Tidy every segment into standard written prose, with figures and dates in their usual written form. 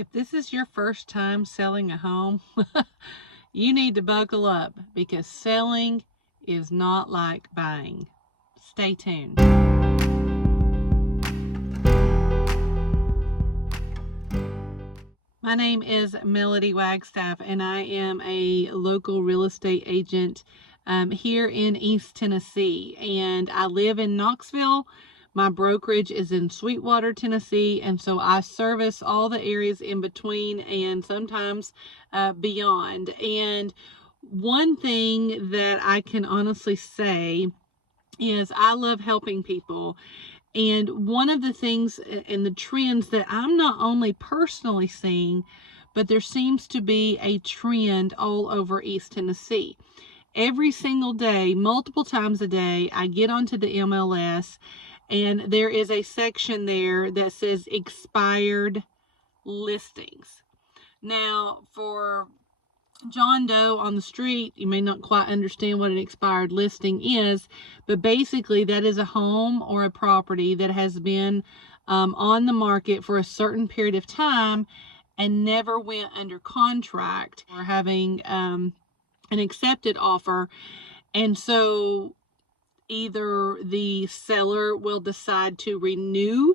If this is your first time selling a home, you need to buckle up because selling is not like buying. Stay tuned. My name is Melody Wagstaff, and I am a local real estate agent here in East Tennessee. And I live in Knoxville. My brokerage is in Sweetwater, Tennessee, and so I service all the areas in between and sometimes beyond. And one thing that I can honestly say is I love helping people. And one of the things and the trends that I'm not only personally seeing, but there seems to be a trend all over East Tennessee. Every single day, multiple times a day, I get onto the MLS and there is a section there that says expired listings. Now, for John Doe on the street, you may not quite understand what an expired listing is, but basically that is a home or a property that has been on the market for a certain period of time and never went under contract or having an accepted offer. And so either the seller will decide to renew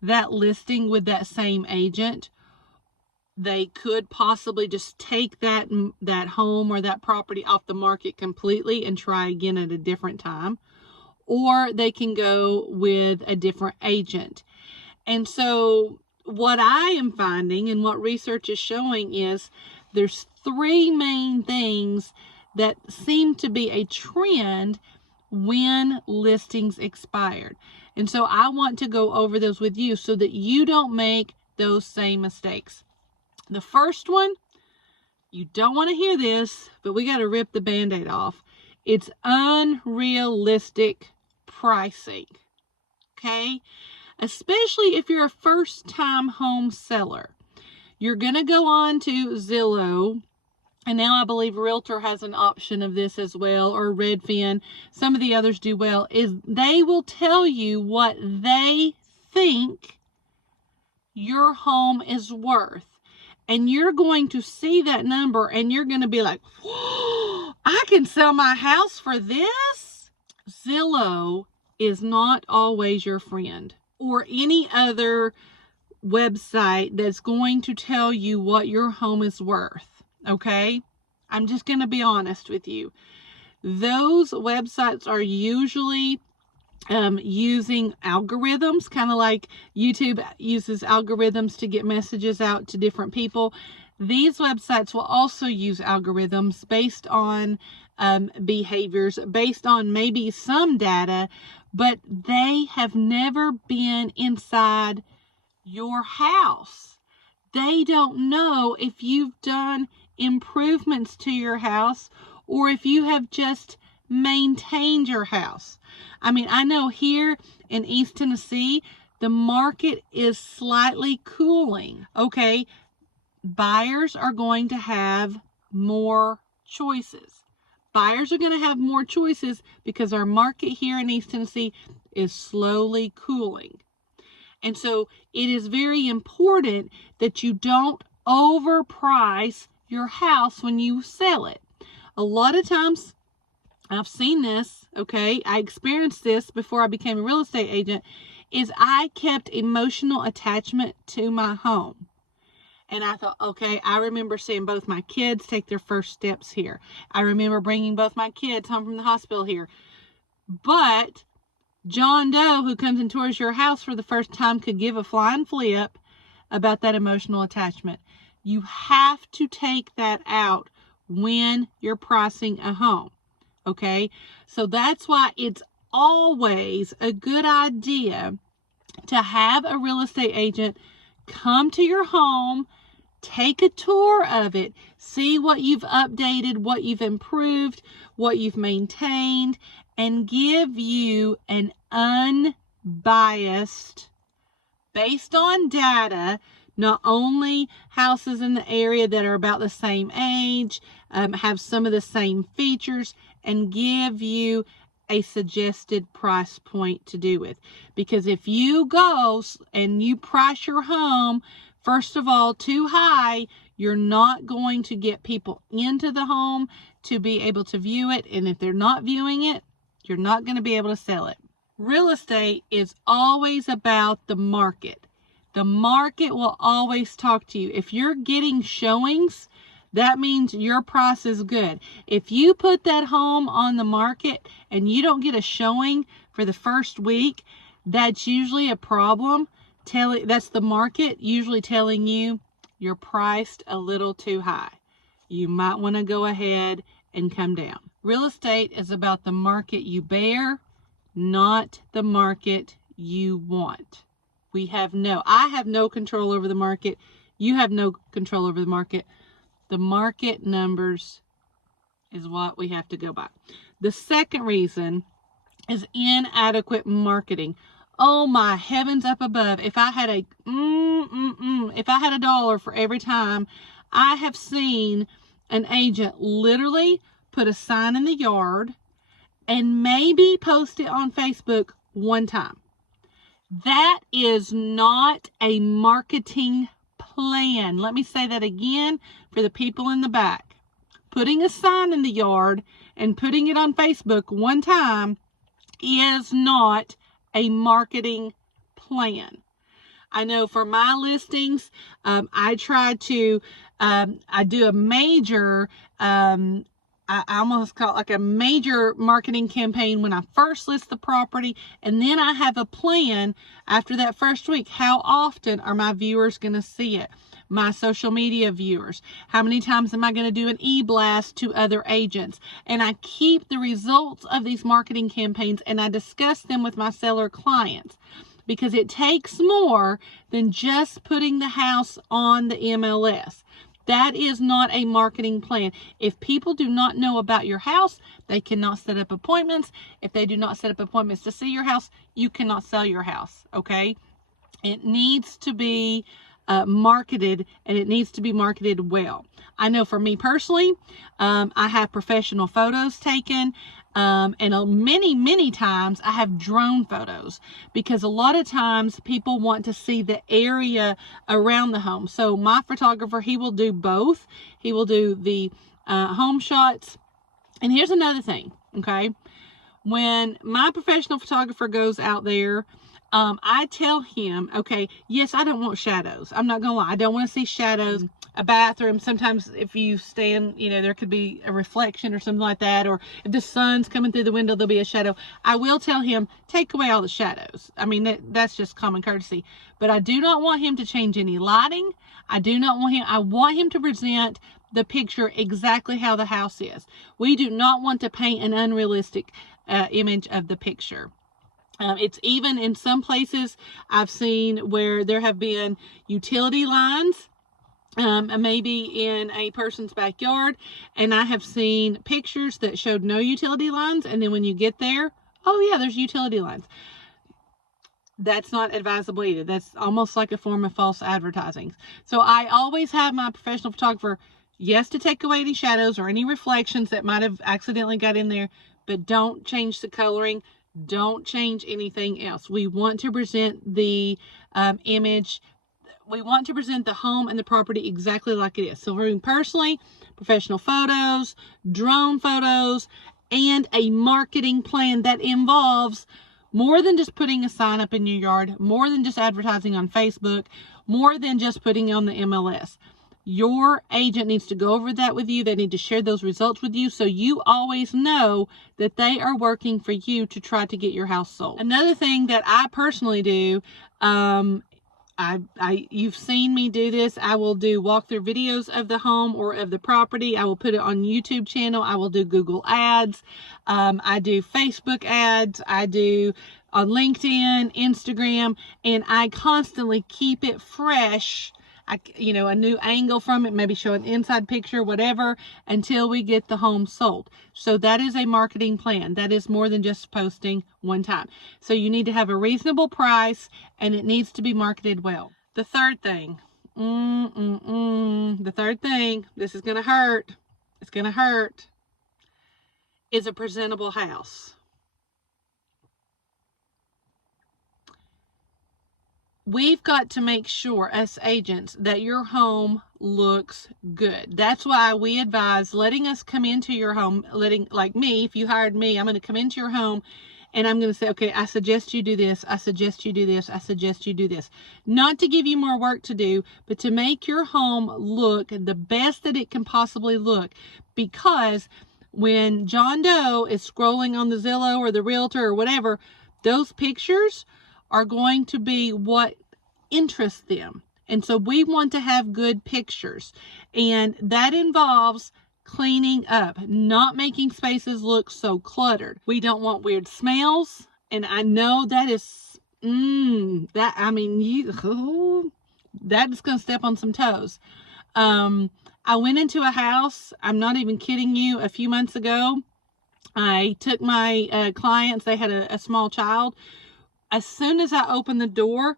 that listing with that same agent. They could possibly just take that home or that property off the market completely and try again at a different time, or they can go with a different agent. And so what I am finding and what research is showing is there's three main things that seem to be a trend when listings expired. And so I want to go over those with you so that you don't make those same mistakes. The first one, you don't want to hear this, but we got to rip the Band-Aid off. It's unrealistic pricing, okay? Especially if you're a first-time home seller. You're going to go on to Zillow, and now I believe Realtor has an option of this as well, or Redfin. Some of the others do well, is they will tell you what they think your home is worth. And you're going to see that number and you're going to be like, whoa, I can sell my house for this? Zillow is not always your friend, or any other website that's going to tell you what your home is worth. Okay? I'm just going to be honest with you. Those websites are usually using algorithms, kind of like YouTube uses algorithms to get messages out to different people. These websites will also use algorithms based on behaviors, based on maybe some data, but they have never been inside your house. They don't know if you've done improvements to your house or if you have just maintained your house. I mean, I know here in East Tennessee, the market is slightly cooling. Okay, buyers are going to have more choices. Buyers are going to have more choices because our market here in East Tennessee is slowly cooling. And so it is very important that you don't overprice your house when you sell it. A lot of times, I've seen this, okay, I experienced this before I became a real estate agent, is I kept emotional attachment to my home. And I thought, okay, I remember seeing both my kids take their first steps here. I remember bringing both my kids home from the hospital here. But John Doe, who comes and tours your house for the first time, could give a flying flip about that emotional attachment. You have to take that out when you're pricing a home. Okay, so that's why it's always a good idea to have a real estate agent come to your home, take a tour of it, see what you've updated, what you've improved, what you've maintained, and give you an unbiased, based on data, not only houses in the area that are about the same age, have some of the same features, and give you a suggested price point to do with. Because if you go and you price your home First of all, too high, you're not going to get people into the home to be able to view it. And if they're not viewing it, you're not going to be able to sell it. Real estate is always about the market. The market will always talk to you. If you're getting showings, that means your price is good. If you put that home on the market and you don't get a showing for the first week, that's usually a problem. That's the market usually telling you you're priced a little too high. You might want to go ahead and come down. Real estate is about the market you bear, not the market you want. I have no control over the market. You have no control over the market. The market numbers is what we have to go by. The second reason is inadequate marketing. Oh my heavens up above. If I had a dollar for every time I have seen an agent literally put a sign in the yard and maybe post it on Facebook one time. That is not a marketing plan. Let me say that again for the people in the back. Putting a sign in the yard and putting it on Facebook one time is not a marketing plan. I know for my listings, I try to, I do a major, I almost call it like a major marketing campaign when I first list the property. And then I have a plan after that first week. How often are my viewers going to see it? My social media viewers. How many times am I going to do an e-blast to other agents? And I keep the results of these marketing campaigns and I discuss them with my seller clients, because it takes more than just putting the house on the MLS. That is not a marketing plan. If people do not know about your house, they cannot set up appointments. If they do not set up appointments to see your house, you cannot sell your house, okay? It needs to be marketed, and it needs to be marketed well. I know for me personally, I have professional photos taken, and many times I have drone photos, because a lot of times people want to see the area around the home. So my photographer, he will do both. He will do the home shots. And here's another thing, okay? When my professional photographer goes out there, I tell him, okay, yes, I don't want shadows. I'm not gonna lie. I don't want to see shadows. A bathroom, sometimes if you stand, there could be a reflection or something like that, or if the sun's coming through the window, there'll be a shadow. I will tell him, take away all the shadows. I mean, that's just common courtesy. But I do not want him to change any lighting. I want him to present the picture exactly how the house is. We do not want to paint an unrealistic image of the picture. It's even in some places I've seen where there have been utility lines, maybe in a person's backyard, and I have seen pictures that showed no utility lines, and then when you get there, oh yeah, there's utility lines. That's not advisable either. That's almost like a form of false advertising. So I always have my professional photographer, yes, to take away any shadows or any reflections that might have accidentally got in there, but don't change the coloring. Don't change anything else. We want to present the image. We want to present the home and the property exactly like it is. So for me personally, professional photos, drone photos, and a marketing plan that involves more than just putting a sign up in your yard, more than just advertising on Facebook, more than just putting it on the MLS. Your agent needs to go over that with you. They need to share those results with you, so you always know that they are working for you to try to get your house sold. Another thing that I personally do, you've seen me do this. I will do walkthrough videos of the home or of the property. I will put it on YouTube channel. I will do Google ads. I do Facebook ads. I do on LinkedIn, Instagram, and I constantly keep it fresh. A new angle from it, maybe show an inside picture, whatever, until we get the home sold. So that is a marketing plan. That is more than just posting one time. So you need to have a reasonable price, and it needs to be marketed well. The third thing, this is going to hurt. It's going to hurt, is a presentable house. we've got to make sure, us agents, that your home looks good. That's why we advise letting us come into your home, like me, if you hired me, I'm going to come into your home and I'm going to say, okay, I suggest you do this. I suggest you do this. I suggest you do this. Not to give you more work to do, but to make your home look the best that it can possibly look. Because when John Doe is scrolling on the Zillow or the Realtor or whatever, those pictures are going to be what interests them. And so we want to have good pictures. And that involves cleaning up, not making spaces look so cluttered. We don't want weird smells. And I know that is, that's going to step on some toes. I went into a house, I'm not even kidding you, a few months ago. I took my clients, they had a small child. As soon as I opened the door,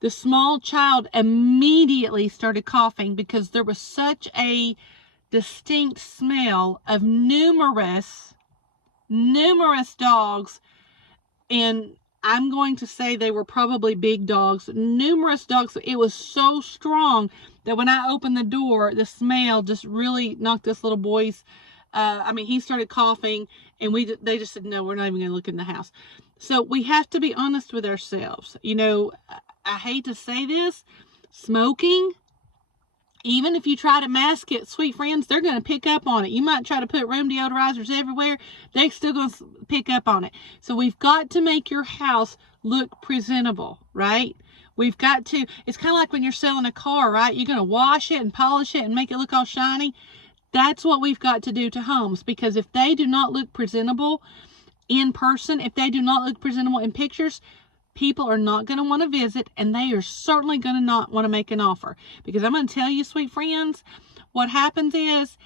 the small child immediately started coughing because there was such a distinct smell of numerous dogs. And I'm going to say they were probably big dogs, numerous dogs. It was so strong that when I opened the door, the smell just really knocked this little boy's, he started coughing, and they just said, no, we're not even going to look in the house. So we have to be honest with ourselves. You know, I hate to say this, smoking, even if you try to mask it, sweet friends, they're going to pick up on it. You might try to put room deodorizers everywhere. They're still going to pick up on it. So we've got to make your house look presentable, right? We've got to, it's kind of like when you're selling a car, right? You're going to wash it and polish it and make it look all shiny. That's what we've got to do to homes, because if they do not look presentable in person, if they do not look presentable in pictures, people are not going to want to visit, and they are certainly going to not want to make an offer. Because I'm going to tell you, sweet friends, what happens is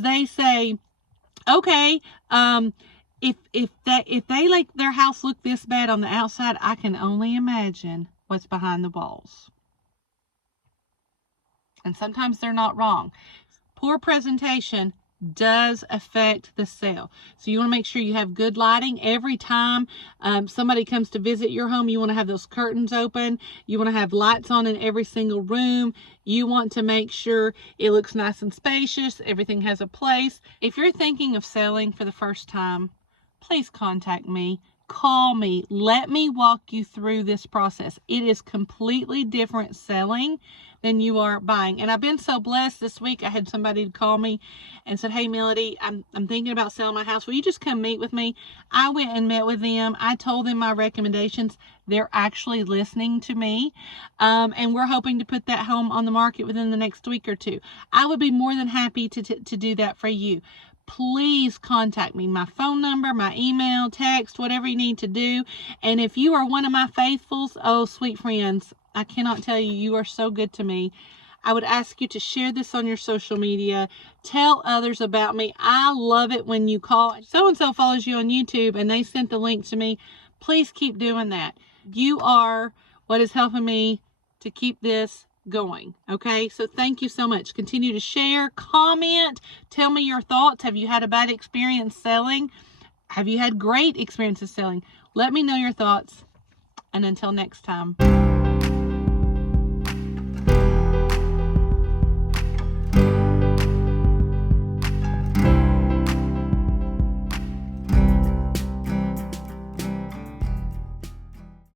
they say, okay, if they like their house look this bad on the outside, I can only imagine what's behind the walls. And sometimes they're not wrong. Poor presentation does affect the sale. So you want to make sure you have good lighting. Every time somebody comes to visit your home, you want to have those curtains open. You want to have lights on in every single room. You want to make sure it looks nice and spacious. Everything has a place. If you're thinking of selling for the first time, please contact me. Call me. Let me walk you through this process. It is completely different selling than you are buying. And I've been so blessed this week. I had somebody call me and said, hey, Melody, I'm thinking about selling my house. Will you just come meet with me? I went and met with them. I told them my recommendations. They're actually listening to me. And we're hoping to put that home on the market within the next week or two. I would be more than happy to do that for you. Please contact me. My phone number, my email, text, whatever you need to do. And if you are one of my faithfuls, oh, sweet friends, I cannot tell you, you are so good to me. I would ask you to share this on your social media. Tell others about me. I love it when you call. So-and-so follows you on YouTube and they sent the link to me. Please keep doing that. You are what is helping me to keep this going. Okay, so thank you so much. Continue to share, comment, tell me your thoughts. Have you had a bad experience selling? Have you had great experiences selling? Let me know your thoughts. And until next time.